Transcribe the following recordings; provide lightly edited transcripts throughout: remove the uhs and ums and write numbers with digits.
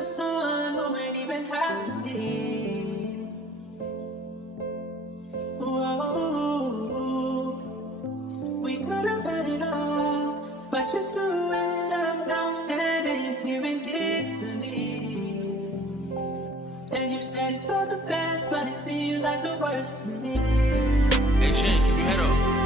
for someone who ain't even half of me. Whoa, we could have had it all, but you threw it out. Now I'm standing here in disbelief. And you said it's for the best, but it seems like the worst to me. Hey, Jen, keep your head up.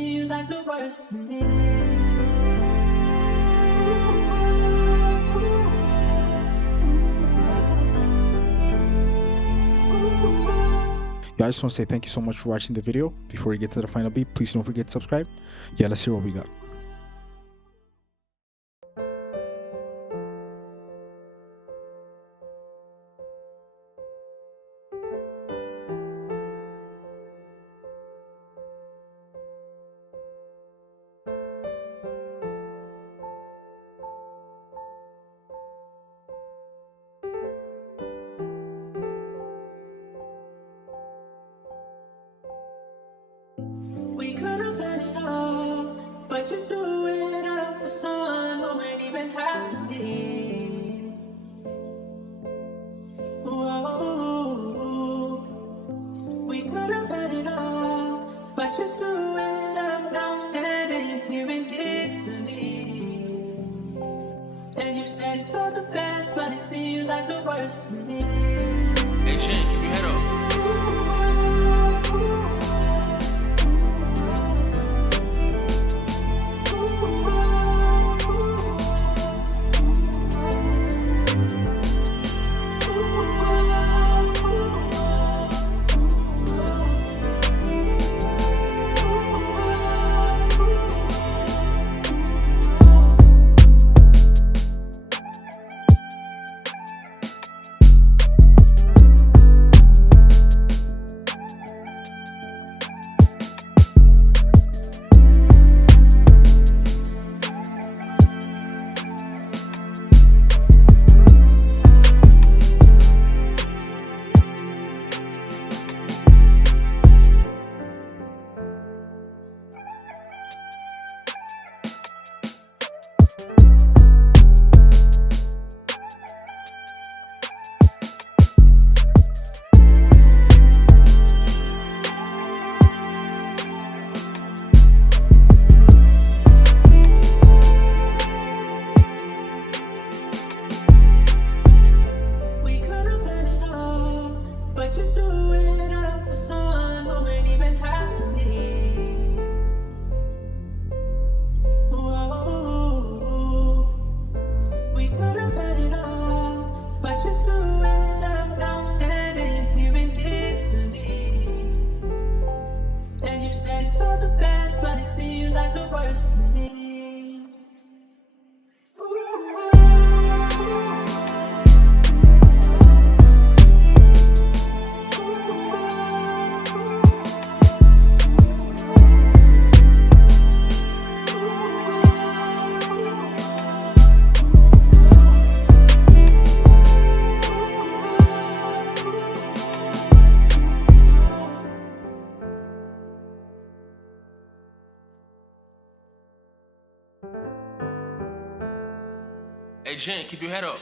seems like the worst to me. Yeah, I just want to say thank you so much for watching the video. Before we get to the final beat, please don't forget to subscribe. Yeah, let's hear what we got. We could have had it all, but you threw it up for someone who ain't even half of me. Whoa, we could have had it all, but you threw it up. Now I'm standing here indifferently. And you said it's for the best, but it seems like the worst to me. Hey, Jen, keep your head up. Hey, Jen, keep your head up.